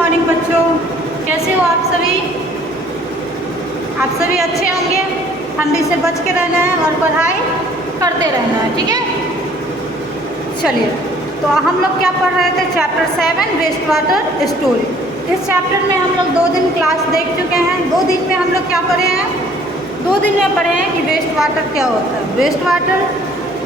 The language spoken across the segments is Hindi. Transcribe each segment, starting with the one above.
मॉर्निंग बच्चों, कैसे हो आप सभी? आप सभी अच्छे होंगे। ठंडी से बच के रहना है और पढ़ाई करते रहना है, ठीक है। चलिए, तो हम लोग क्या पढ़ रहे थे? Chapter 7 waste water story. इस चैप्टर में हम लोग 2 दिन क्लास देख चुके हैं। 2 दिन में हम लोग क्या पढ़े हैं? 2 दिन में पढ़े हैं कि वेस्ट वाटर क्या होता है। Waste water,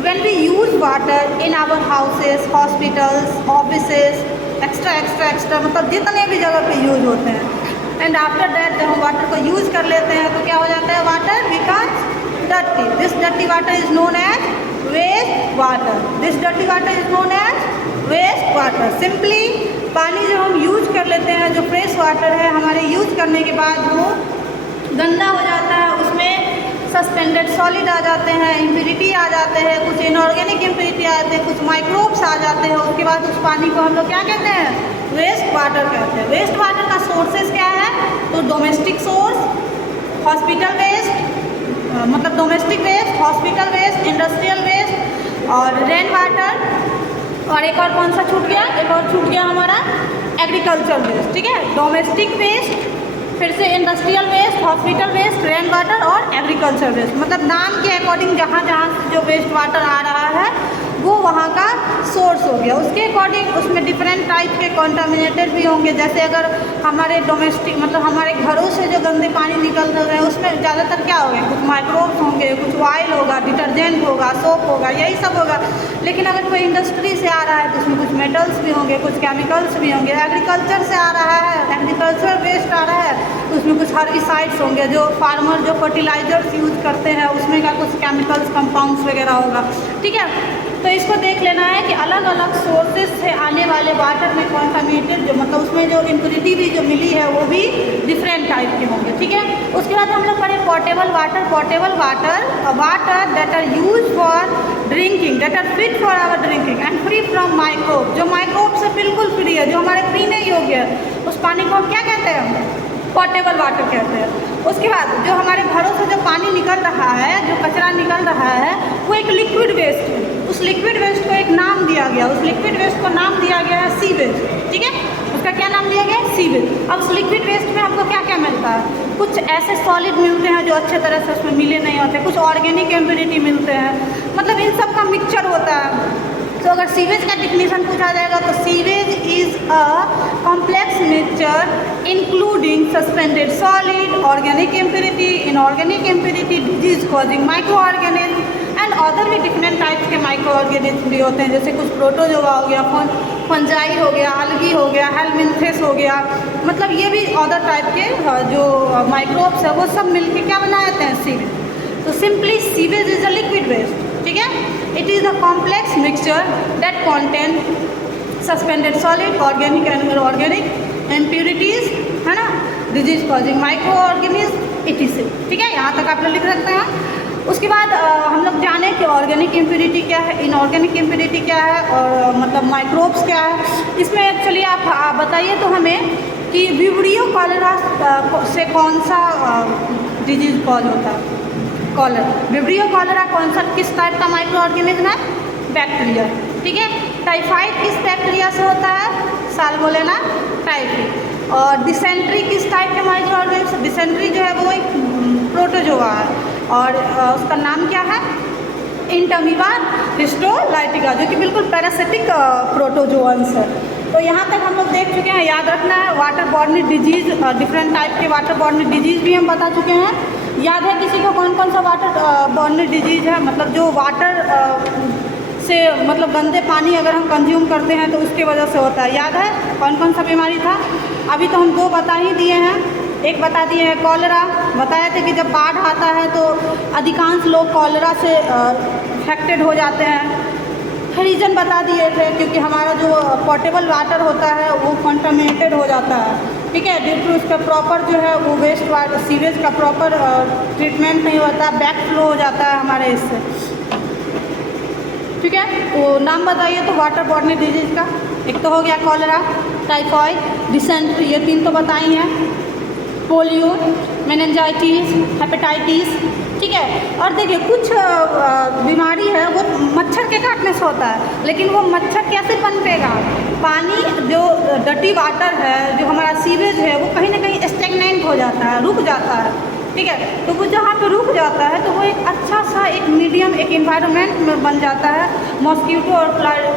when we use water in our houses, hospitals, offices, extra मतलब जितने भी जगह पे यूज होते हैं। एंड आफ्टर दैट जब हम वाटर को यूज़ कर लेते हैं तो क्या हो जाता है? Water becomes dirty. This dirty water is known as waste water. This dirty water is known as waste water. Simply पानी जो हम यूज कर लेते हैं, जो फ्रेश वाटर है, हमारे यूज करने के बाद वो गंदा हो जाता है, उसमें सस्पेंडेड सॉलिड आ जाते हैं, इम्प्यूरिटी आ जाते हैं, कुछ इनऑर्गेनिक इम्प्यूरिटी आ जाते हैं, कुछ माइक्रोब्स आ जाते हैं। उसके बाद उस पानी को हम लोग क्या कहते हैं? वेस्ट वाटर कहते हैं। वेस्ट वाटर का सोर्सेज क्या है? तो डोमेस्टिक सोर्स, हॉस्पिटल वेस्ट, मतलब domestic waste, hospital waste, industrial waste और रेन वाटर। और एक और कौन सा छूट गया? एक और छूट गया हमारा एग्रीकल्चर वेस्ट, ठीक है। डोमेस्टिक वेस्ट, फिर से industrial waste, hospital waste, rain water और एग्रीकल्चर वेस्ट। मतलब नाम के अकॉर्डिंग जहाँ जहाँ जो वेस्ट वाटर आ रहा है वो वहाँ का सोर्स हो गया। उसके अकॉर्डिंग उसमें डिफरेंट टाइप के कॉन्टामिनेटेड भी होंगे। जैसे अगर हमारे डोमेस्टिक मतलब हमारे घरों से जो गंदे पानी निकल रहे हैं उसमें ज़्यादातर क्या होगा? कुछ माइक्रोब्स होंगे, कुछ ऑयल होगा, डिटर्जेंट होगा, सोप होगा, यही सब होगा। लेकिन अगर कोई इंडस्ट्री से आ रहा है तो उसमें कुछ मेटल्स भी होंगे, कुछ केमिकल्स भी होंगे। एग्रीकल्चर से आ रहा है, एग्रीकल्चर वेस्ट आ रहा है तो उसमें कुछ हर्बिसाइड्स होंगे, जो फार्मर जो फर्टिलाइजर्स यूज़ करते हैं उसमें का कुछ केमिकल्स कंपाउंड्स वगैरह होगा, ठीक है। तो इसको देख लेना है कि अलग अलग सोर्सेज से आने वाले वाटर में कॉन्टामिनेटेड जो मतलब उसमें जो इम्प्यूरिटी भी जो मिली है वो भी डिफरेंट टाइप के होंगे, ठीक है। उसके बाद हम लोग पढ़े portable water. Portable water, water that are use for drinking, that are fit for our drinking and free from microbe. जो माइक्रोब से बिल्कुल फ्री है, जो हमारे पीने योग्य है, उस पानी को हम क्या कहते हैं? पोर्टेबल वाटर कहते हैं। उसके बाद जो हमारे घरों से जो पानी निकल रहा है, जो कचरा निकल रहा है, वो एक लिक्विड वेस्ट है। उस लिक्विड वेस्ट को एक नाम दिया गया। उस लिक्विड वेस्ट को नाम दिया गया है सीवेज, ठीक है। उसका क्या नाम दिया गया है? सीवेज। अब उस लिक्विड वेस्ट में हमको क्या क्या मिलता है? कुछ ऐसे सॉलिड मिलते हैं जो अच्छे तरह से उसमें मिले नहीं होते, कुछ ऑर्गेनिक इम्प्यूरिटी मिलते हैं, मतलब इन सब का मिक्सचर होता है। तो अगर सीवेज का डिफिनीशन पूछा जाएगा तो sewage is a complex mixture including suspended solid, organic impurity, inorganic impurity, disease causing micro organism and other भी डिफरेंट टाइप्स के माइक्रो ऑर्गेनिज्म भी होते हैं। जैसे कुछ प्रोटोजोआ हो गया, फंजाई हो गया, अलगी हो गया, हेलमिन्थेस हो गया, मतलब ये भी अदर टाइप के जो माइक्रोब्स है वो सब मिलके क्या बनाते हैं? सीवेज। तो simply sewage is a liquid waste, ठीक है। It is a complex mixture that contain suspended solid, organic and inorganic impurities, है ना, disease causing micro organism ETC, ठीक है। यहाँ तक आप लोग लिख सकते हैं। उसके बाद हम लोग जाने कि ऑर्गेनिक इम्प्यूरिटी क्या है, इनऑर्गेनिक इम्प्यूरिटी क्या है और मतलब माइक्रोब्स क्या है। इसमें चलिए आप बताइए तो हमें कि विब्रियो कॉलेरा से कौन सा डिजीज कॉज होता है? कॉलर। विब्रियो कॉलेरा कौन सा किस टाइप का माइक्रो ऑर्गेनिज्म है? बैक्टीरिया, ठीक है। टाइफाइड किस बैक्टीरिया से होता है? Salmonella typhi. और डिसेंट्री किस टाइप के माइक्रो ऑर्गेनिज्म? डिसेंट्री जो है वो एक प्रोटोजोआ है और उसका नाम क्या है? इंटमीबा हिस्टोलाइटिका, जो कि बिल्कुल पैरासिटिक प्रोटोजोअन्स है। तो यहाँ तक हम लोग देख चुके हैं, याद रखना है। Water borne disease, different type के वाटर बॉर्न डिजीज भी हम बता चुके हैं। याद है किसी को कौन कौन सा वाटर बॉर्न डिजीज है? मतलब जो वाटर से मतलब गंदे पानी अगर हम कंज्यूम करते हैं तो उसके वजह से होता है। याद है कौन कौन सा बीमारी था? अभी तो हम 2 बता ही दिए हैं। एक बता दिए हैं कॉलेरा, बताए थे कि जब बाढ़ आता है तो अधिकांश लोग कॉलेरा से अफेक्टेड हो जाते हैं। रीजन बता दिए थे क्योंकि हमारा जो पोर्टेबल वाटर होता है वो कंटामिनेटेड हो जाता है, ठीक है, ड्यू टू उसका प्रॉपर जो है वो वेस्ट वाटर सीवेज का प्रॉपर ट्रीटमेंट नहीं होता, बैक फ्लो हो जाता है हमारे इससे, ठीक है। तो नाम बताइए तो वाटर बॉर्न डिजीज का। एक तो हो गया कॉलेरा, टाइफाइड, डिसेंट्री, ये 3 तो बताई हैं। पोलियो, मेनिंजाइटिस, हेपेटाइटिस, ठीक है। और देखिए कुछ बीमारी है वो मच्छर के काटने से होता है, लेकिन वो मच्छर कैसे पनपेगा? पानी जो डर्टी वाटर है, जो हमारा सीवेज है, वो कहीं ना कहीं स्टेगनेंट हो जाता है, रुक जाता है, ठीक है। तो वो जहाँ पे रुक जाता है तो वो एक अच्छा सा एक मीडियम, एक इन्वायरमेंट में बन जाता है मॉस्किटो और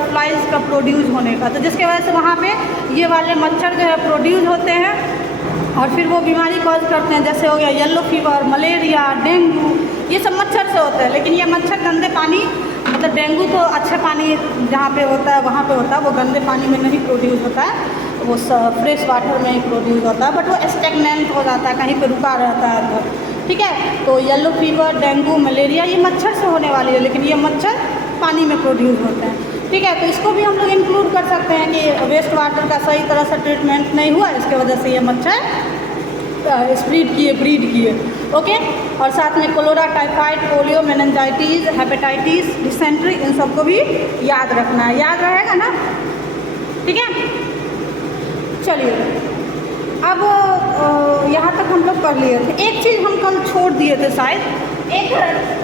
फ्लाइज का प्रोड्यूस होने का। तो जिसके वजह से वहाँ पे ये वाले मच्छर जो है प्रोड्यूस होते हैं और फिर वो बीमारी कॉज करते हैं, जैसे हो गया येलो फीवर, मलेरिया, डेंगू, ये सब मच्छर से होता है। लेकिन ये मच्छर गंदे पानी, मतलब डेंगू तो अच्छे पानी जहाँ पे होता है वहाँ पे होता है, वो गंदे पानी में नहीं प्रोड्यूस होता है, वो फ्रेश वाटर में ही प्रोड्यूस होता है, बट वो स्टेगनेंट हो जाता है, कहीं पे रुका रहता है अंदर, ठीक है। तो येलो फीवर, डेंगू, मलेरिया ये मच्छर से होने वाली है, लेकिन ये मच्छर पानी में प्रोड्यूस होते हैं, ठीक है। तो इसको भी हम लोग इंक्लूड कर सकते हैं कि वेस्ट वाटर का सही तरह से ट्रीटमेंट नहीं हुआ, इसके वजह से ये मच्छर स्प्रीड किए, ब्रीड किए, ओके। और साथ में cholera, typhoid, polio, meningitis, hepatitis, dysentery, इन सबको भी याद रखना है, याद रहेगा ना, ठीक है। चलिए अब यहाँ तक हम लोग कर लिए थे। एक चीज़ हम कल छोड़ दिए थे शायद, एक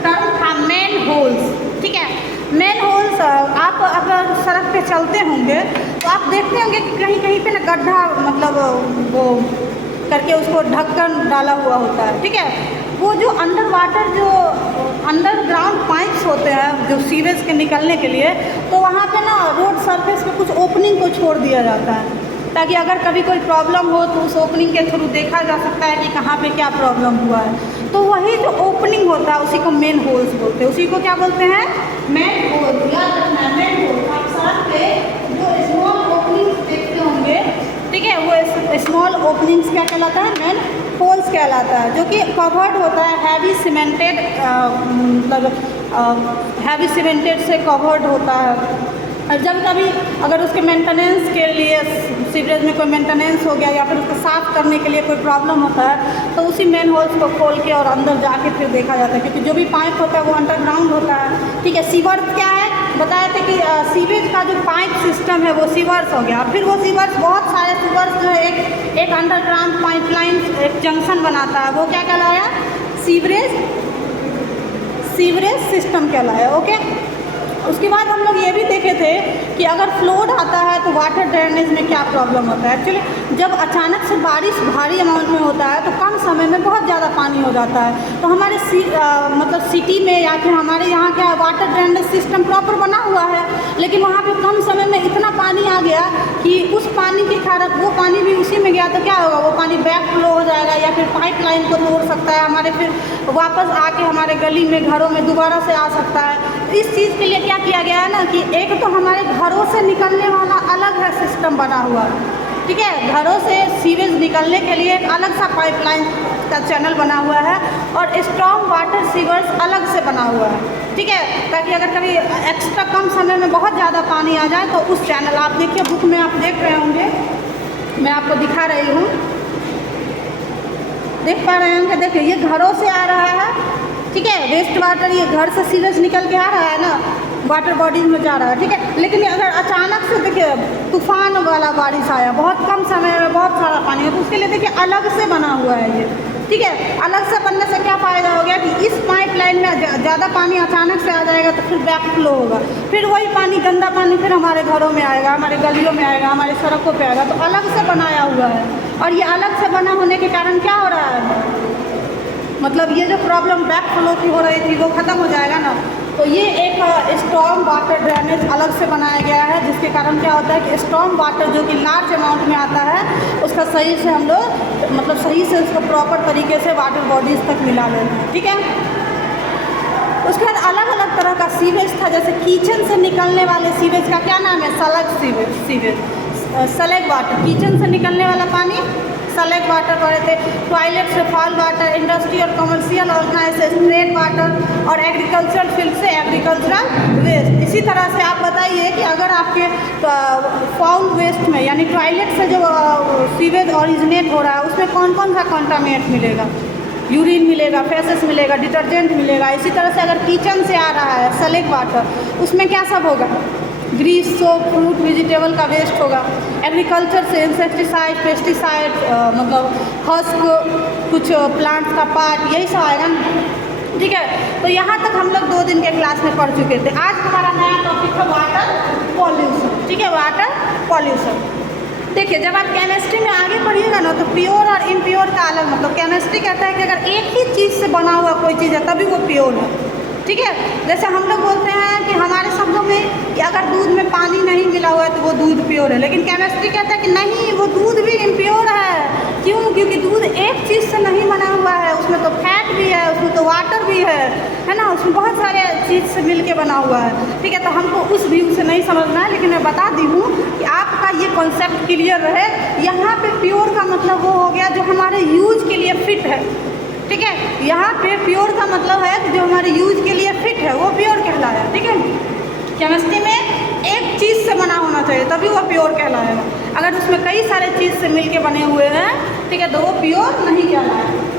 टर्म था मैन होल्स, ठीक है। मैन होल्स, आप अगर सड़क पे चलते होंगे तो आप देखते होंगे कि कहीं कहीं पे ना गड्ढा, मतलब वो करके उसको ढक्कन डाला हुआ होता है, ठीक है। वो जो अंडर वाटर, जो अंडरग्राउंड पाइप्स होते हैं जो सीवेज के निकलने के लिए, तो वहाँ पे ना रोड सरफेस पे कुछ ओपनिंग को छोड़ दिया जाता है, ताकि अगर कभी कोई प्रॉब्लम हो तो उस ओपनिंग के थ्रू देखा जा सकता है कि कहाँ पे क्या प्रॉब्लम हुआ है। तो वही जो ओपनिंग होता है उसी को मेन होल्स बोलते हैं, उसी को क्या बोलते हैं, मेन होल्स। याद रखना है मेन होल्स। आप सड़क पे जो स्मॉल ओपनिंग्स देखते होंगे, ठीक है, वो स्मॉल ओपनिंग्स क्या कहलाता है, मेन होल्स कहलाता है, जो कि कवर्ड होता है हैवी सीमेंटेड, मतलब हैवी सीमेंटेड से कवर्ड होता है। और जब कभी अगर उसके मेंटेनेंस के लिए, सीवरेज में कोई मेंटेनेंस हो गया या फिर उसको साफ़ करने के लिए कोई प्रॉब्लम होता है, तो उसी मेन होल्स को खोल के और अंदर जाके फिर देखा जाता है, क्योंकि जो भी पाइप होता है वो अंडरग्राउंड होता है, ठीक है। सीवर्स क्या है, बताए थे कि सीवेज का जो पाइप सिस्टम है वो सीवर्स हो गया। फिर वो सीवर्स, बहुत सारे सीवर्स जो है एक अंडरग्राउंड पाइपलाइन, एक जंक्शन बनाता है, वो क्या कहलाया, सीवरेज सिस्टम कहलाया, ओके। उसके बाद हम लोग ये भी देखे थे कि अगर फ्लोड आता है तो वाटर ड्रेनेज में क्या प्रॉब्लम होता है। एक्चुअली जब अचानक से बारिश भारी अमाउंट में होता है तो कम समय में बहुत ज़्यादा पानी हो जाता है, तो हमारे मतलब सिटी में या फिर हमारे यहाँ क्या वाटर ड्रेनेज सिस्टम प्रॉपर बना हुआ है, लेकिन वहाँ पे कम समय में इतना पानी आ गया कि उस पानी के कारण वो पानी भी उसी में गया, तो क्या होगा, वो पानी बैक फ्लो हो जाएगा या फिर पाइपलाइन को तोड़ सकता है, हमारे फिर वापस आके हमारे गली में, घरों में दोबारा से आ सकता है। तो इस चीज़ के लिए क्या किया गया है ना, कि एक तो हमारे घरों से निकलने वाला अलग है सिस्टम बना हुआ, ठीक है। घरों से सीवेज निकलने के लिए एक अलग सा पाइपलाइन का चैनल बना हुआ है और स्ट्रॉन्ग वाटर सीवर्स अलग से बना हुआ है, ठीक है, ताकि अगर कभी एक्स्ट्रा कम समय में बहुत ज़्यादा पानी आ जाए तो उस चैनल, आप देखिए बुक में आप देख रहे होंगे, मैं आपको दिखा रही हूँ, देख पा रहे होंगे, देखिए ये घरों से आ रहा है, ठीक है, वेस्ट वाटर ये घर से सीवेज निकल के आ रहा है ना, वाटर बॉडीज में जा रहा है, ठीक है। लेकिन अगर अचानक से देखिए तूफान वाला बारिश आया, बहुत कम समय में बहुत सारा पानी है, तो उसके लिए देखिए अलग से बना हुआ है ये, ठीक है। अलग से बनने से क्या फ़ायदा हो गया कि इस पाइपलाइन में ज़्यादा पानी अचानक से आ जाएगा तो फिर बैक फ्लो होगा, फिर वही पानी, गंदा पानी फिर हमारे घरों में आएगा, हमारे गलियों में आएगा, हमारे सड़कों पर आएगा, तो अलग से बनाया हुआ है। और ये अलग से बना होने के कारण क्या हो रहा है, मतलब ये जो प्रॉब्लम बैक फ्लो की हो रही थी वो ख़त्म हो जाएगा ना। तो ये एक स्ट्रॉन्ग वाटर ड्रेनेज अलग से बनाया गया है, जिसके कारण क्या होता है कि स्ट्रॉन्ग वाटर जो कि लार्ज अमाउंट में आता है उसका सही से हम लोग, मतलब सही से उसको प्रॉपर तरीके से वाटर बॉडीज़ तक मिला लेते हैं, ठीक है। उसके बाद अलग अलग तरह का सीवेज था, जैसे किचन से निकलने वाले सीवेज का क्या नाम है, सलग सीवेज, सलेग वाटर, किचन से निकलने वाला पानी सलेग वाटर पड़े थे, टॉयलेट से फॉल वाटर, इंडस्ट्री और कमर्शियल ऑर्गेनाइजेशन ट्रेड वाटर, और एग्रीकल्चर फील्ड से एग्रीकल्चरल वेस्ट। इसी तरह से आप बताइए कि अगर आपके फाउल वेस्ट में, यानी टॉयलेट से जो सीवेज ओरिजिनेट हो रहा है उसमें कौन कौन सा कॉन्टामिनेट मिलेगा, यूरिन मिलेगा, फेसेस मिलेगा, डिटर्जेंट मिलेगा। इसी तरह से अगर किचन से आ रहा है सलेग वाटर, उसमें क्या सब होगा, ग्रीस, सोप, फ्रूट, वेजिटेबल का वेस्ट होगा। एग्रीकल्चर से इंसेक्टिसाइड, पेस्टिसाइड, मतलब हस्क, कुछ प्लांट्स का पार्ट, यही सब आएगा ना, ठीक है। तो यहाँ तक हम लोग 2 दिन के क्लास में पढ़ चुके थे। आज हमारा नया टॉपिक है वाटर पॉल्यूशन, ठीक है, वाटर पॉल्यूशन। देखिए, जब आप केमिस्ट्री में आगे पढ़िएगा ना तो प्योर और इम्प्योर का अलग मतलब, केमिस्ट्री कहता है कि अगर एक ही चीज़ से बना हुआ कोई चीज़ है तभी वो प्योर है, ठीक है। जैसे हम लोग बोलते हैं कि हमारे शब्दों में कि अगर दूध में पानी नहीं मिला हुआ है तो वो दूध प्योर है, लेकिन केमिस्ट्री कहता है कि नहीं, वो दूध भी इम्प्योर है। क्यों? क्योंकि दूध एक चीज़ से नहीं बना हुआ है, उसमें तो फैट भी है, उसमें तो वाटर भी है ना, उसमें बहुत सारे चीज़ से मिल के बना हुआ है, ठीक है। तो हमको उस व्यू से नहीं समझना है, लेकिन मैं बता दी हूँ कि आपका ये कॉन्सेप्ट क्लियर रहे। यहाँ पे प्योर का मतलब वो हो गया जो हमारे यूज के लिए फिट है, ठीक है। यहाँ पे प्योर का मतलब है कि जो हमारे यूज के लिए फिट है वो प्योर कहलाया, ठीक है। केमिस्ट्री में एक चीज़ से बना होना चाहिए तभी वो प्योर कहलाएगा। अगर उसमें कई सारे चीज़ से मिलके बने हुए हैं, ठीक है, तो वो प्योर नहीं कहलाएगा।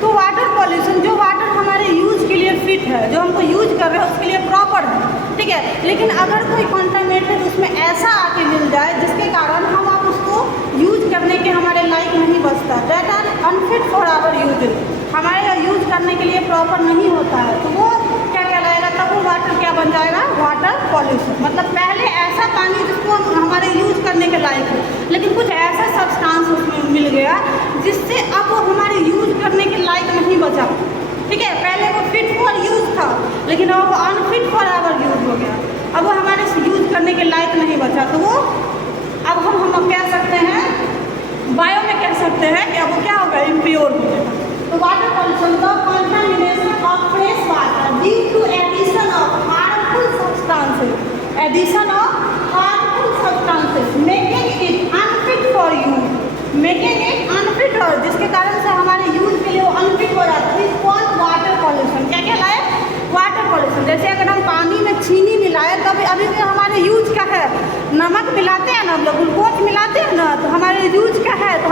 तो वाटर पॉल्यूशन, जो वाटर हमारे यूज के लिए फिट है, जो हमको यूज कर रहे हैं उसके लिए प्रॉपर है, ठीक है। लेकिन अगर कोई कॉन्टामिनेटेड उसमें ऐसा आके मिल जाए जिसके कारण हम आप उसको यूज करने के हमारे लायक नहीं बचता, that are unfit for our use, हमारे यूज करने के लिए प्रॉपर नहीं होता है, तो वो क्या कहलाएगा? तब वो वाटर क्या बन जाएगा? Water pollution. मतलब पहले ऐसा पानी जिसको हम हमारे यूज करने के लायक है, लेकिन कुछ ऐसा सब्सटेंस उसमें मिल गया जिससे अब वो हमारे यूज करने के लायक नहीं बचा, ठीक है। पहले वो फिट फॉर यूज था, लेकिन अब वो अनफिट फॉर आवर यूज हो गया, अब वो हमारे यूज करने के लायक नहीं बचा, तो वो अब हम कह सकते हैं, बायो में कह सकते हैं कि अब वो क्या होगा? इम्प्योर हो जाएगा। तो water pollution the contamination of fresh water due to addition of harmful substances, addition of harmful substances making it unfit for use, making it unfit, और जिसके कारण से हमारे यूज के लिए वो अनफिट हो जाता है, इज कॉल्ड वाटर पॉल्यूशन। क्या कहलाए? Water pollution. जैसे अगर हम पानी में चीनी मिलाए तो अभी भी हमारे यूज क्या है? नमक मिलाते हैं ना, हम लोग ग्लूकोज मिलाते हैं ना, तो हमारे यूज क्या है? तो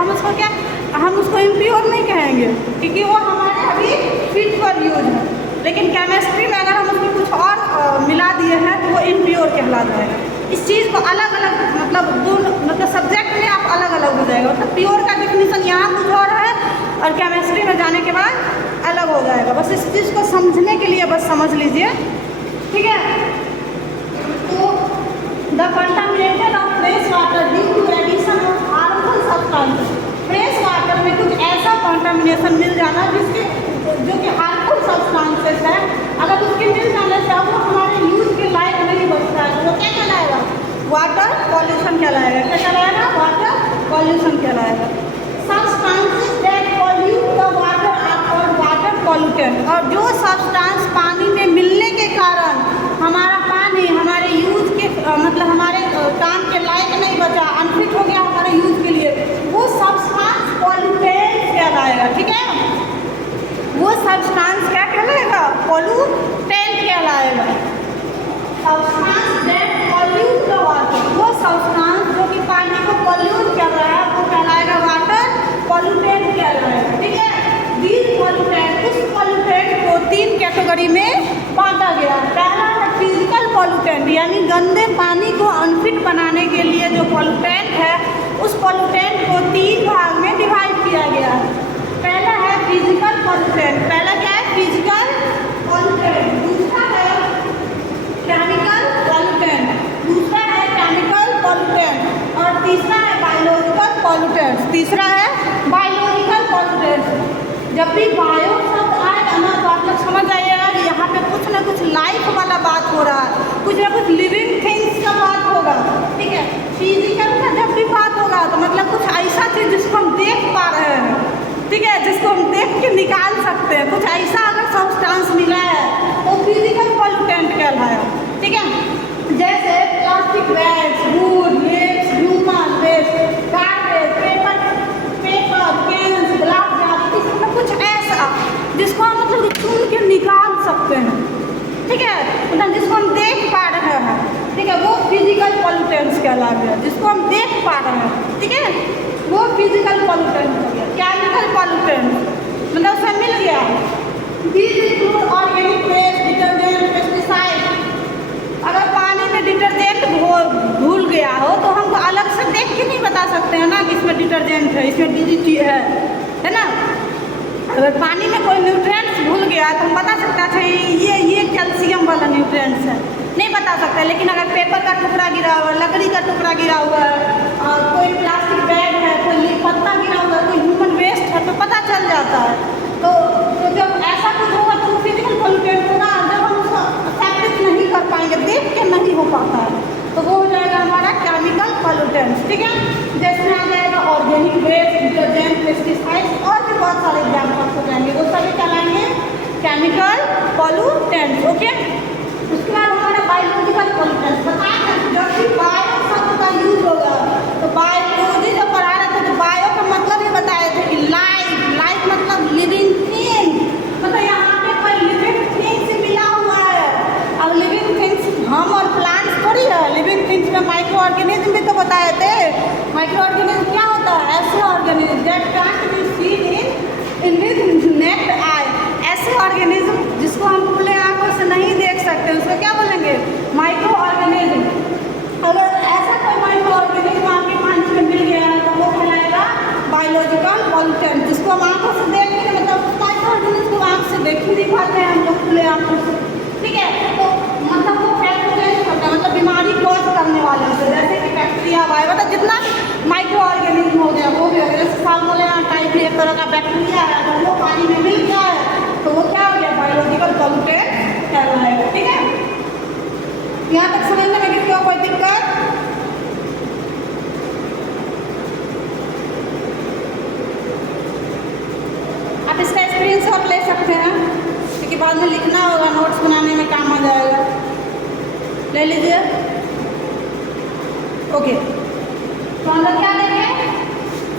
हम उसको इम्प्योर नहीं कहेंगे क्योंकि वो हमारे अभी फिट फॉर यूज है। लेकिन केमिस्ट्री में अगर हम उसमें कुछ और मिला दिए हैं तो वो इम्प्योर कहला जाएगा। इस चीज़ को अलग अलग मतलब सब्जेक्ट में आप अलग अलग हो जाएगा, मतलब प्योर का डिफिनीसन यहाँ कुछ और है और केमिस्ट्री में जाने के बाद अलग हो जाएगा। बस इस चीज़ को समझने के लिए बस समझ लीजिए, ठीक है। तो the contaminated of fresh water due to addition of harmful substances, fresh water में कुछ ऐसा कंटामिनेशन मिल जाना जिसके जो कि हार्मफुल सब्सटेंसेस है, अगर उसके मिल जाने से वो हमारे यूज के लायक नहीं बचता है, तो वो क्या कहलाएगा? वाटर पॉल्यूशन कहलाएगा। क्या कहलाएगा? वाटर पॉल्यूशन कहलाएगा। Substances that pollute the water are called water pollutant, और जो सब्सटेंस पानी में मिलने के कारण हमारा पानी हमारे यूज के मतलब हमारे काम के लायक नहीं बचा, अनफिट हो गया हमारे यूज के लिए, वो सब्सटेंस पॉल्यूटेंट कहलाएगा, ठीक है। वो सब्सटेंस क्या कहलाएगा? पॉल्यूटेंट कहलाएगा। Substance that pollute the water, वो सब्सटेंस जो कि पानी को पॉल्यूट कर रहा है वो कहलाएगा वाटर पॉल्यूटेंट कहलाएगा, ठीक है। these pollutants, उस पॉल्यूटेंट को 3 कैटेगरी में बांटा गया। पहला है फिजिकल पॉल्यूटेंट, यानी गंदे पानी को अनफिट बनाने के लिए जो पॉल्यूटेंट है उस पॉल्यूटेंट को 3 भाग में डिवाइड किया गया है। पहला है फिजिकल पॉल्यूटेंट, पहला क्या है? Physical pollutant. दूसरा है केमिकल पॉल्यूटेंट, दूसरा है केमिकल पॉल्यूटेंट, और तीसरा है बायोलॉजिकल पॉल्यूटेंट। तीसरा है बायोलॉजिकल पॉल्यूटेंट। जब भी बायो शब्द आएगा ना तो आप लोग समझ जाइएगा कि यहाँ पे कुछ ना कुछ लाइफ वाला बात हो रहा है, कुछ ना कुछ लिविंग थिंग्स का बात होगा, ठीक है। फिजिकल का जब भी बात होगा तो मतलब कुछ ऐसा चीज़ जिसको हम देख पा रहे हैं, ठीक है, जिसको हम देख के निकाल सकते हैं, कुछ ऐसा अगर सब्सटेंस मिला है तो फिजिकल पॉल्यूटेंट कहलाया, ठीक है। जैसे plastic bags, wood, leaves, human waste, garbage, paper, cans, glass jar, इसमें कुछ ऐसा जिसको हम मतलब चुन के निकाल सकते हैं, ठीक है, मतलब जिसको हम देख पा रहे हैं, ठीक है, वो फिजिकल पॉल्यूटेंट्स कहला गया। जिसको हम देख पा रहे हैं, ठीक है, वो फिजिकल पॉल्यूटेंट हो गया। केमिकल पॉल्यूटेंट मतलब उसमें मिल गया। These include organic waste, detergent, pesticide। अगर पानी में डिटर्जेंट घुल गया हो तो हम अलग से देख के नहीं बता सकते हैं ना कि इसमें डिटर्जेंट है, इसमें DDT है ना। अगर पानी में कोई न्यूट्रिएंट्स घुल गया तो हम बता सकते हैं ये कैल्शियम वाला न्यूट्रिएंट्स है, नहीं बता सकते। लेकिन अगर पेपर का टुकड़ा गिरा हुआ है, लकड़ी का टुकड़ा गिरा हुआ है, और कोई जाता है। तो जब ऐसा कुछ होगा तो फिजिकल पॉल्यूटेंट होगा, जब हम उसको एक्सेप्ट नहीं कर पाएंगे, देख के नहीं हो पाता है, तो वो हो जाएगा हमारा केमिकल पॉल्यूटेंट्स। ठीक है, जैसे आ जाएगा ऑर्गेनिक वेस्ट, डिटर्जेंट, पेस्टिसाइड्स और भी बहुत सारे एग्जाम्पल्स हो जाएंगे, वो सभी कहलाएंगे केमिकल पॉल्यूटेंट्स। ओके, उसके बाद हमारा बायोलॉजिकल पॉल्यूटेंट्स। बताया जब भी बायो शब्द का यूज होगा तो बायोलॉजी जब पढ़ा रहे थे तो बायो का मतलब ये बताए थे कि लाइफ, लाइफ मतलब लिविंग थिंग, मतलब यहाँ पे कोई लिविंग थिंग से मिला हुआ है। अब लिविंग थिंग्स हम और प्लांट्स थोड़ी है, लिविंग थिंग्स में माइक्रो ऑर्गेनिज्म भी तो बताए थे। माइक्रो ऑर्गेनिज्म क्या होता है? ऐसे organism that can't be seen in with necked आई, ऐसे ऑर्गेनिज्म जिसको हम खुले आंखों से नहीं देख सकते, उसको क्या बोलेंगे? Micro organism. अगर ऐसा कोई माइक्रो ऑर्गेनिज्म आपके पानी में मिल गया है तो वो कहलाएगा बायोलॉजिकल पॉल्यूटेंट, जिसको हम आंखों से देख नहीं, मतलब माइक्रो ऑर्गेनिज्म को आंख से देख ही नहीं पाते हैं हम लोग खुले आंखों से। ठीक है, तो मतलब वो पैथोजेनिक होता है, मतलब बीमारी कॉज करने वाले होते हैं, जैसे कि बैक्टीरिया, वायरस, मतलब जितना माइक्रो ऑर्गेनिज्म हो गया वो भी हो गया। जैसे साल्मोनेला टाइप एक तरह का बैक्टीरिया है, अगर वो पानी में मिल गया है तो वो क्या हो गया? बायोलॉजिकल पॉल्यूटेंट कहलाएगा। ठीक है, यहाँ तक समझने में किसी को कोई दिक्कत? आप इसका स्क्रीनशॉट ले सकते हैं क्योंकि बाद में लिखना होगा, नोट्स बनाने में काम आ जाएगा। ले लीजिए। ओके, तो हम लोग क्या देंगे?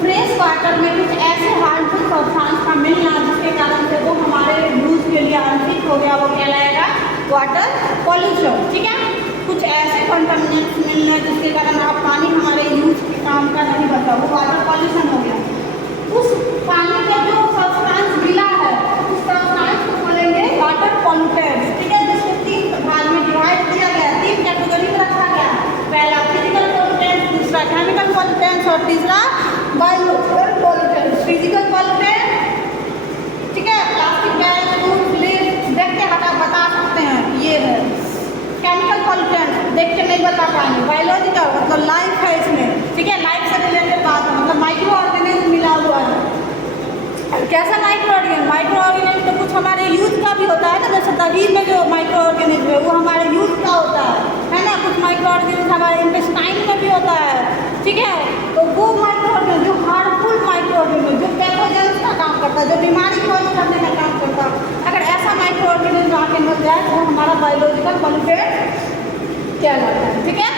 फ्रेश वाटर में कुछ ऐसे हार्मफुल सब्सटेंस का मिलना जिसके कारण से वो हमारे यूज के लिए अनफिट हो गया, वो कहलाएगा वाटर पॉल्यूशन। ठीक है, कुछ ऐसे कंटामिनेंट्स मिलना जिसके कारण आप पानी हमारे यूज के काम का नहीं बचा, वो वाटर पॉल्यूशन हो गया। उस पानी का जो सब्सटेंस मिला है उस सब्सटेंस को बोलेंगे वाटर पॉल्यूटेंट्स। ठीक है, जिसको 3 भाग में डिवाइड किया गया, 3 कैटेगरी में रखा गया। पहला फिजिकल पॉल्यूटेंट्स, दूसरा केमिकल पॉल्यूटेंट्स और तीसरा बायोलॉजिकल पॉल्यूटेंट्स। फिजिकल पॉल्यूटेंट, ठीक है, प्लास्टिक बैग, फूड, प्लेट देख के बता सकते हैं ये है। केमिकल पॉल्यूटेंट देख के नहीं बता पाएंगे। बायोलॉजिकल मतलब लाइफ है इसमें, ठीक है, लाइफ से रिलेटेड बात है, मतलब माइक्रो ऑर्गेनिज्म मिला हुआ है। कैसा माइक्रो ऑर्गेनिज्म? माइक्रो ऑर्गेनिज्म तो कुछ हमारे यूज का भी होता है ना, जैसे दही में जो माइक्रो ऑर्गेनिज्म है वो हमारे यूज का होता है ना। कुछ माइक्रो ऑर्गेनिज्म हमारे इंटेस्टाइन में भी होता है। ठीक है, तो वो माइक्रो ऑर्गेनिज्म जो हार्मफुल माइक्रो ऑर्गेनिज्म जो पैथोजेंस का काम करता है, जो बीमारी कॉज करने का काम करता है, अगर ऐसा माइक्रो ऑर्गेनिज्म आके मिल जाए तो हमारा बायोलॉजिकल पॉल्यूटेंट कहलाता है। ठीक है,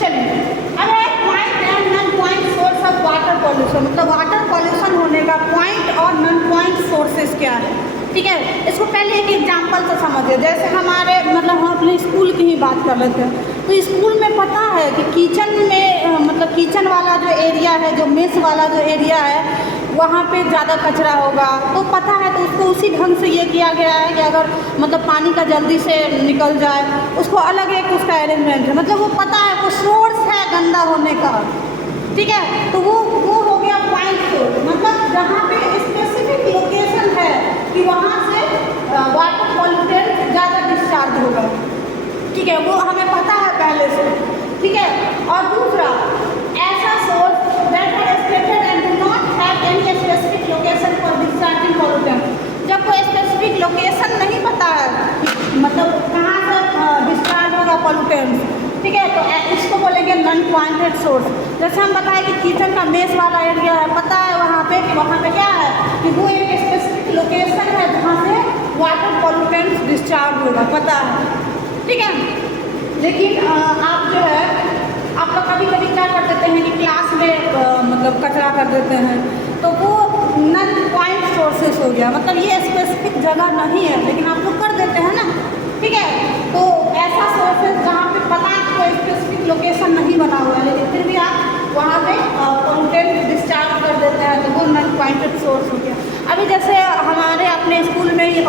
चलिए अब एक point and non point source of water pollution, मतलब वाटर पॉल्यूशन होने का पॉइंट और नन पॉइंट सोर्सेज क्या है। ठीक है, इसको पहले एक एग्जांपल से समझिए। जैसे हमारे मतलब हम अपने स्कूल की ही बात कर लेते हैं, तो स्कूल में पता है कि किचन में मतलब किचन वाला जो एरिया है, जो मेस वाला जो एरिया है, वहाँ पे ज़्यादा कचरा होगा, तो पता है तो उसको उसी ढंग से ये किया गया है कि अगर मतलब पानी का जल्दी से निकल जाए, उसको अलग एक उसका अरेंजमेंट है, मतलब वो पता है वो सोर्स है गंदा होने का। ठीक है, तो वो हो गया पॉइंट सोर्स, मतलब जहाँ पे स्पेसिफिक लोकेशन है कि वहाँ से वाटर पॉल्यूटेंट ज़्यादा डिस्चार्ज होगा। ठीक है, वो हमें पता है पहले से। ठीक है, और दूसरा ऐसा source that are stated and do not have any specific location for discharging pollutant. जब कोई स्पेसिफिक लोकेशन नहीं पता है मतलब कहाँ से डिस्चार्ज होगा पॉल्यूटेंट्स, ठीक है, तो इसको बोलेंगे नॉन पॉइंटेड सोर्स। जैसे हम बताएं कि किचन का मेस वाला एरिया है, पता है वहाँ पे कि वहाँ पे क्या है कि वो एक स्पेसिफिक लोकेशन है जहाँ से वाटर पॉल्यूटेंट्स डिस्चार्ज होगा, पता है। ठीक है, लेकिन आप जो है आप लोग कभी कभी क्या कर देते हैं कि क्लास में मतलब कचरा कर देते हैं, तो वो नन पॉइंट सोर्सेस हो गया, मतलब ये स्पेसिफिक जगह नहीं है लेकिन आप लोग कर देते हैं ना। ठीक है, तो ऐसा सोर्सेस जहाँ पे पता है कोई स्पेसिफिक लोकेशन नहीं बना हुआ है लेकिन फिर भी आप वहाँ पे पॉल्यूटेंट डिस्चार्ज कर देते हैं, तो वो नन पॉइंटेड सोर्स हो गया। अभी जैसे हमारे अपने स्कूल में ही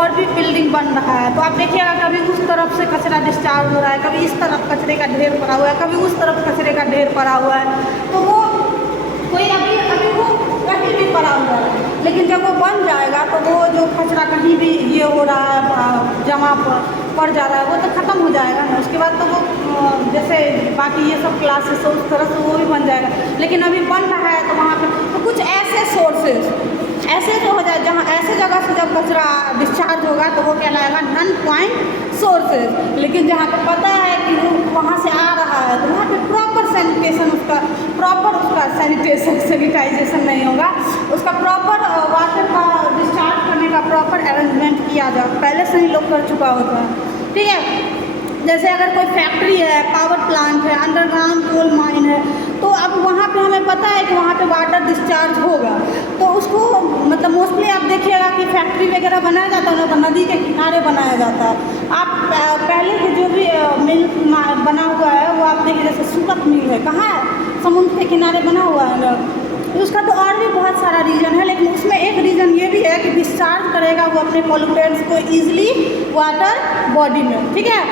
और भी बिल्डिंग बन रहा है, तो आप देखिएगा कभी उस तरफ से कचरा डिस्चार्ज हो रहा है, कभी इस तरफ कचरे का ढेर पड़ा हुआ है, कभी उस तरफ कचरे का ढेर पड़ा हुआ है, तो वो कोई अभी वो कहीं भी पड़ा हुआ है, लेकिन जब वो बन जाएगा तो वो जो कचरा कहीं भी ये हो रहा है जमा पड़ जा रहा है वो तो ख़त्म हो जाएगा ना, उसके बाद तो वो जैसे बाकी ये सब क्लासेस है उस तरह से वो भी बन जाएगा। लेकिन अभी बन रहा है तो वहाँ पे तो कुछ ऐसे सोर्सेज ऐसे जो हो जाए जहाँ ऐसे जगह से जब कचरा डिस्चार्ज होगा तो वो कहलाएगा नॉन पॉइंट सोर्सेज। लेकिन जहाँ पे पता है कि वो वहाँ से आ रहा है तो वहाँ पे प्रॉपर सैनिटेशन उसका सैनिटाइजेशन नहीं होगा, उसका प्रॉपर वाटर का डिस्चार्ज करने का प्रॉपर अरेंजमेंट किया जाए, पहले से ही लोग कर चुका होता है। ठीक है, जैसे अगर कोई फैक्ट्री है, पावर प्लांट है, अंडरग्राउंड कोल माइन है, तो अब वहाँ पे हमें पता है कि वहाँ पे वाटर डिस्चार्ज होगा, तो उसको मतलब मोस्टली आप देखिएगा कि फैक्ट्री वगैरह बनाया जाता है ना, नदी के किनारे बनाया जाता है। आप पहले के जो भी मिल बना हुआ है वो आप देखिए, जैसे सूरत मिल है कहाँ है, समुद्र के किनारे बना हुआ है ना, उसका तो और भी बहुत सारा रीज़न है, लेकिन उसमें एक रीज़न ये भी है कि डिस्चार्ज करेगा वो अपने पोल्यूटेंट्स को ईजिली वाटर बॉडी में। ठीक है,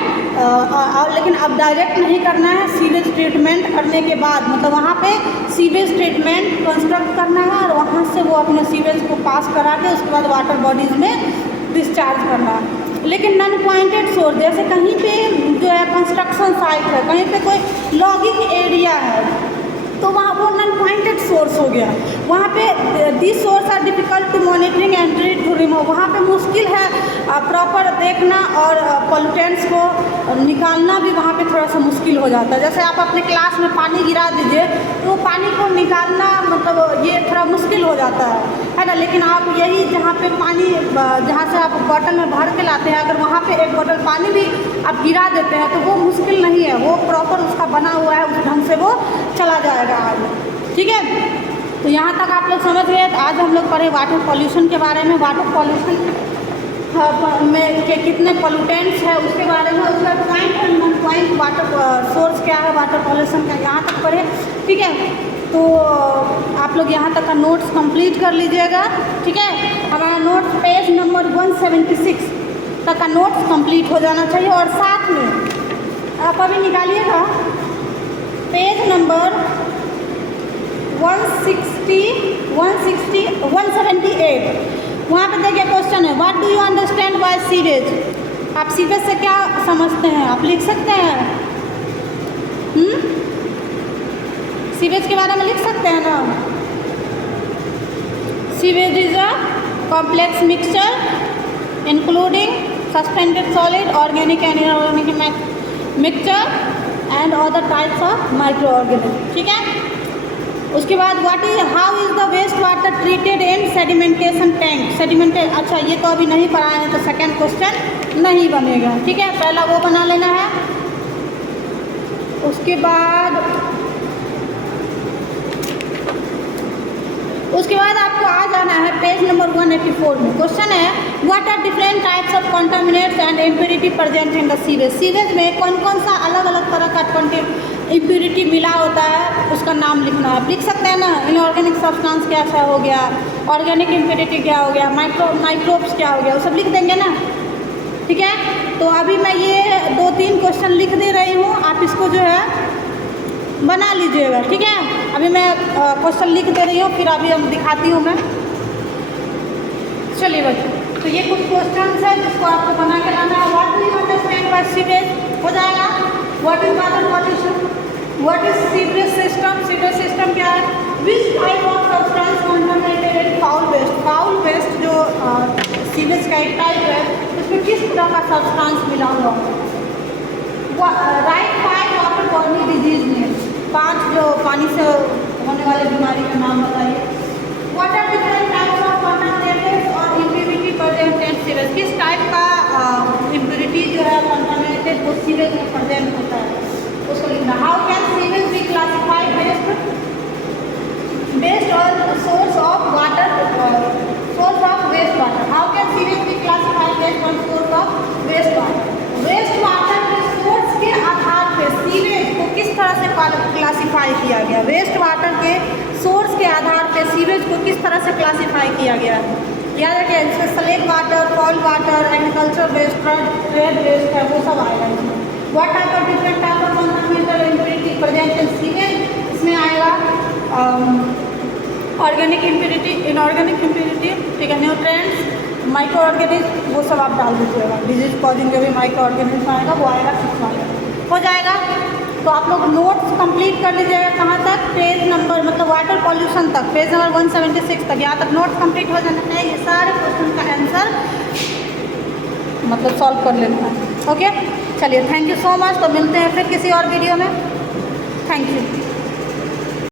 लेकिन अब डायरेक्ट नहीं करना है, सीवेज ट्रीटमेंट करने के बाद मतलब वहाँ पे सीवेज ट्रीटमेंट कंस्ट्रक्ट करना है और वहाँ से वो अपने सीवेज को पास करा के उसके बाद वाटर बॉडीज़ में डिस्चार्ज करना है। लेकिन नॉन पॉइंटेड सोर्स जैसे कहीं पे जो है कंस्ट्रक्शन साइट है, कहीं पे कोई लॉगिंग एरिया है, तो वहाँ वो नॉन पॉइंटेड सोर्स हो गया। वहाँ पे this source are difficult to monitoring and treat to remove, वहाँ पे मुश्किल है प्रॉपर देखना और पोल्यूटेंट्स को निकालना भी वहाँ पे थोड़ा सा मुश्किल हो जाता है। जैसे आप अपने क्लास में पानी गिरा दीजिए तो पानी को निकालना मतलब ये थोड़ा मुश्किल हो जाता है ना। लेकिन आप यही जहाँ पे पानी जहाँ से आप बॉटल में भर के लाते हैं, अगर वहाँ पे एक बोतल पानी भी आप गिरा देते हैं तो वो मुश्किल नहीं है, वो प्रॉपर उसका बना हुआ है, उस ढंग से वो चला जाएगा आगे। ठीक है, तो यहाँ तक आप लोग समझ गए। तो आज हम लोग पढ़े वाटर पॉल्यूशन के बारे में, वाटर पॉल्यूशन में के कितने पोल्यूटेंट्स है उसके बारे में, उसका पॉइंट और नॉन पॉइंट वाटर सोर्स क्या है वाटर पॉल्यूशन का, यहाँ तक पढ़े। ठीक है, तो आप लोग यहाँ तक का नोट्स कंप्लीट कर लीजिएगा। ठीक है, हमारा नोट्स पेज नंबर 176 तक का नोट्स कंप्लीट हो जाना चाहिए। और साथ में आप अभी निकालिएगा पेज नंबर 178, वहाँ पे देखिए क्वेश्चन है, what do you understand by sewage. आप सीवेज से क्या समझते हैं, आप लिख सकते हैं। सीवेज के बारे में लिख सकते हैं ना। Sewage is a complex mixture including suspended solid, organic and inorganic mixture and other types of micro organism. ठीक है, उसके बाद how is the waste water treated in sedimentation tank. Sedimented, अच्छा ये तो अभी नहीं पढ़ाए हैं तो सेकेंड क्वेश्चन नहीं बनेगा। ठीक है, पहला वो बना लेना है। उसके बाद आपको आ जाना है पेज नंबर 184 में। क्वेश्चन है, what are different types of contaminants and impurity present in the sewage. Sewage में कौन कौन सा अलग अलग तरह का इम्प्योरिटी मिला होता है उसका नाम लिखना है। आप लिख सकते हैं ना, इनऑर्गेनिक सब्सटेंस क्या सा हो गया, ऑर्गेनिक इम्प्योरिटी क्या हो गया, माइक्रोब्स क्या हो गया, वो सब लिख देंगे ना। ठीक है, तो अभी मैं ये 2-3 क्वेश्चन लिख दे रही हूँ, आप इसको जो है बना लीजिएगा। ठीक है, अभी मैं क्वेश्चन लिख दे रही हूँ, फिर अभी हम दिखाती हूँ मैं। चलिए बच्चों, तो ये कुछ क्वेश्चन है जिसको आपको बना के लाना है। What do you understand by sewage हो जाएगा। What is water pollution, what is sewerage system. Sewerage system क्या है, which type of substance contaminated in foul waste. Foul waste जो सीवेज का एक टाइप है, उसमें किस तरह का सब्सटेंस मिला हुआ। Right 5 water borne disease name, 5 जो पानी से होने वाले बीमारी का नाम बताइए। What are different types of contaminated और इम्प्योरिटी प्रेजेंट इन सीवेज। किस टाइप का इम्प्योरिटी जो है कंटामिनेटेड वो सीवेज में प्रेजेंट होता है, उसको लिखना। How can sewage be classified based on source of water, source of waste water. How can sewage be classified based on source of waste water. Waste water के सोर्स के आधार पर सीवेज को किस तरह से क्लासिफाई किया गया। वेस्ट वाटर के सोर्स के आधार पर सीवेज को किस तरह से क्लासिफाई किया गया है, याद रखिए। इसमें sullage water, fall water, agriculture waste, trade waste है, वो सब आएगा इसमें। What type of different type of contaminated impurity present in sewage, इसमें आएगा ऑर्गेनिक इम्प्योरिटी, इनऑर्गेनिक इम्प्योरिटी, ठीक है, न्यूट्रिएंट्स, माइक्रो ऑर्गेनिज्म वो सब आप डाल दीजिएगा, डिजीज कॉजिंग जो भी माइक्रो ऑर्गेनिज्म आएगा वो आएगा 6 मार्क्स हो जाएगा। तो आप लोग नोट्स कंप्लीट कर लीजिएगा कहाँ तक, पेज नंबर मतलब वाटर पॉल्यूशन तक, पेज नंबर 176 तक, यहाँ तक नोट्स कंप्लीट हो जाना है। ये सारे क्वेश्चन का आंसर मतलब सॉल्व कर लेना है। ओके चलिए, थैंक यू सो मच। तो मिलते हैं फिर किसी और वीडियो में। Thank you.